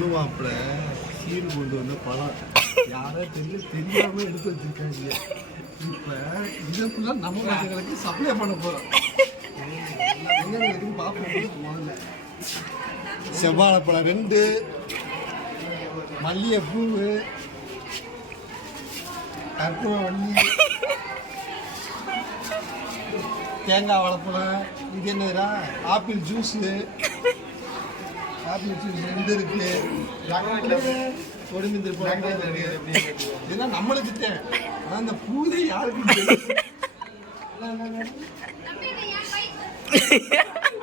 பொண்ணு சீர் கொண்டு வந்த பழம். யாரோ தெரியல தெரியாம எடுத்து வச்சிருக்காங்க. இப்ப இதை நம்ம பசங்களுக்கு சப்ளை பண்ண போறோம். என்ன இருக்குன்னு பார்ப்போம் முதல்ல செவ்வாழைப்பழம் ரெண்டு. மல்லிகைப்பூ. கற்பூரவள்ளி தேங்காய் வளப்பழம் இது என்னதுடா? Apple juice. ரெண்டு இருக்கு. இருக்கு. இதெல்லாம் நம்மளுக்கு தேவை. ஆனால் அந்த பூதே தெரியும்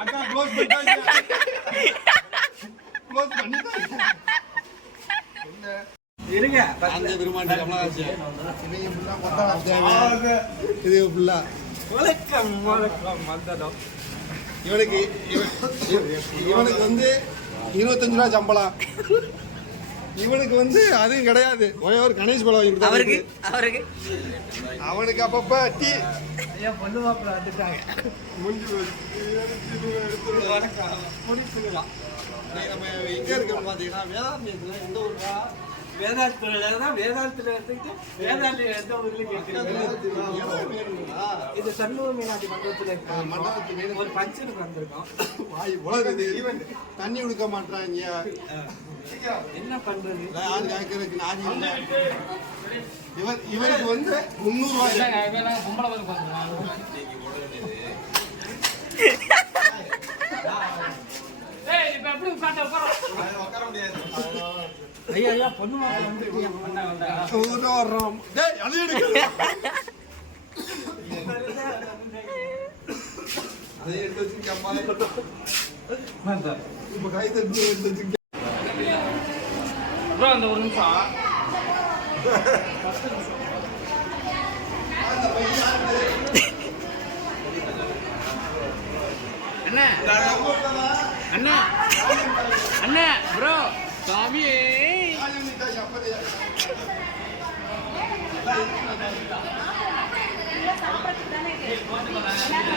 அக்கா க்ளோஸ் பண்ணிட்டாங்க க்ளோஸ் பண்ணிட்டாங்க இருங்க அந்த இவங்க ஃபுல்லா தேவை. இது ஃபுல்லா வணக்கம் வணக்கம் வந்ததும் இவனுக்கு இவன் இவனுக்கு வந்து இருபத்தஞ்சு ரூபா சம்பளம். இவனுக்கு வந்து அதுவும் கிடையாது. ஒரே ஒரு கணேஷ் பழம் வாங்கி அவருக்கு அவருக்கு. அவனுக்கு அப்பப்ப டீ ஐயா பொண்ணு மாப்பிள்ள வந்துட்டாங்க. நம்ம எங்க இருக்கோம் பாத்தீங்கன்னா வேதாந்தியத்துல எந்த ஊருக்கா? வேதாந்தத்துல தான் வேதாந்தத்துல எடுத்துக்கிட்டு எந்த ஊர்லயும் கேட்டுருக்கேன் இது சண்முக மீனாட்சி மண்டபத்துல இருக்கு. ஒரு பஞ்சனுக்கு வந்திருக்கோம். வாய் உலகுது. தண்ணி கொடுக்க மாட்டாங்க என்ன பண்றது? யாரு கேட்கறதுக்கு நாதி இல்லை. இவன் இவனுக்கு வந்து முந்நூறு ரூபாய் ஐயா பொண்ணு மாப்பிள்ள ஊர்ல வர்றோம் டேய் இப்ப கை தட்டி எடுத்து வச்சுக்க ப்ரோ அந்த ஒரு நிமிஷம் அண்ணா அண்ணா அண்ணா ப்ரோ சாமியே